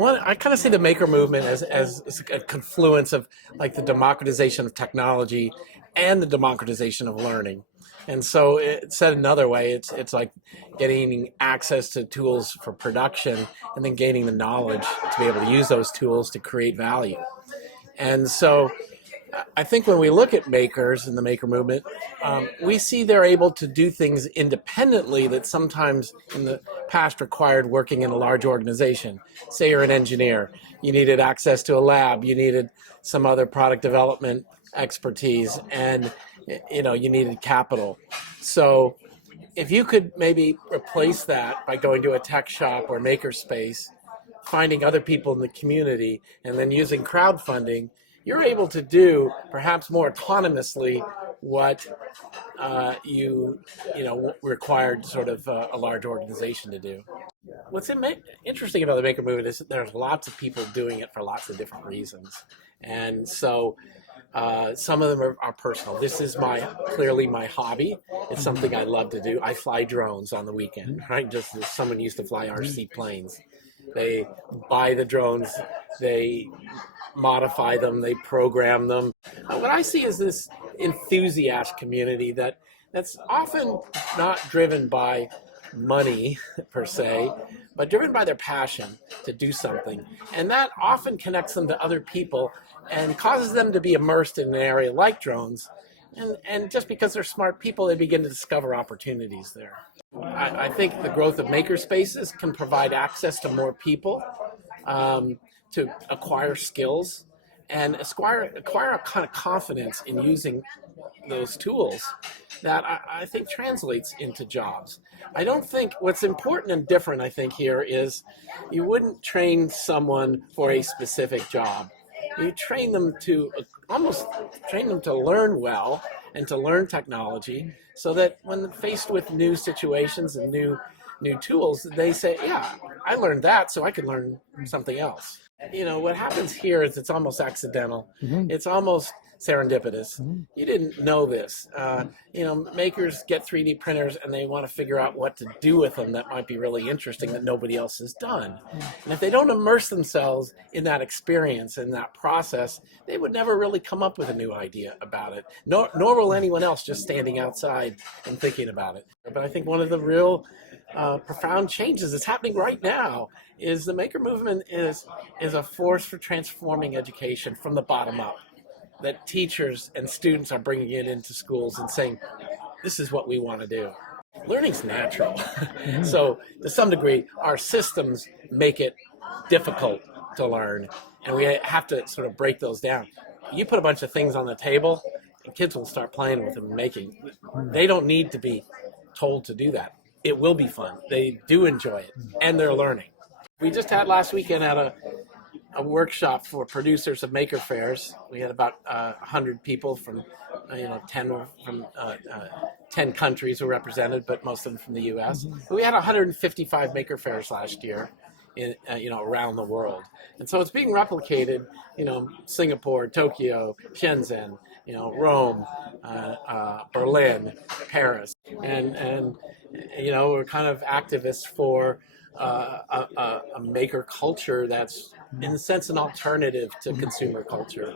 Well, I kind of see the maker movement as a confluence of like the democratization of technology and the democratization of learning. And so, it, said another way, it's like getting access to tools for production and then gaining the knowledge to be able to use those tools to create value. And so, I think when we look at makers and the maker movement, we see they're able to do things independently that sometimes in the past required working in a large organization. Say you're an engineer, you needed access to a lab, you needed some other product development expertise, and you needed capital. So if you could maybe replace that by going to a tech shop or makerspace, finding other people in the community, and then using crowdfunding, you're able to do perhaps more autonomously what required sort of a large organization to do. What's interesting about the maker movement is that there's lots of people doing it for lots of different reasons, and so some of them are personal. This is clearly my hobby. It's something I love to do. I fly drones on the weekend, right? Just as someone used to fly RC planes. They buy the drones, they modify them, they program them. What I see is this enthusiast community that's often not driven by money per se, but driven by their passion to do something. And that often connects them to other people and causes them to be immersed in an area like drones. And just because they're smart people, they begin to discover opportunities there. I think the growth of maker spaces can provide access to more people to acquire skills and acquire a kind of confidence in using those tools that I think translates into jobs. I don't think what's important and different, I think, here is you wouldn't train someone for a specific job. You train them to almost train them to learn well and to learn technology so that when faced with new situations and new tools, they say, yeah, I learned that so I could learn something else. What happens here is it's almost accidental. It's almost serendipitous. You didn't know this. Makers get 3D printers and they want to figure out what to do with them that might be really interesting that nobody else has done. And if they don't immerse themselves in that experience and that process, they would never really come up with a new idea about it. Nor will anyone else just standing outside and thinking about it. But I think one of the real profound changes that's happening right now is the maker movement is a force for transforming education from the bottom up. That teachers and students are bringing it into schools and saying, this is what we want to do. Learning's natural. So to some degree, our systems make it difficult to learn, and we have to sort of break those down. You put a bunch of things on the table, and kids will start playing with them and making. They don't need to be told to do that. It will be fun. They do enjoy it, and they're learning. We just had last weekend at a workshop for producers of maker fairs. We had about 100 people from 10 countries were represented, but most of them from the U.S. But we had 155 maker fairs last year, around the world, and so it's being replicated. Singapore, Tokyo, Shenzhen, Rome, Berlin, Paris, and we're kind of activists for a maker culture that's, in a sense, an alternative to consumer culture.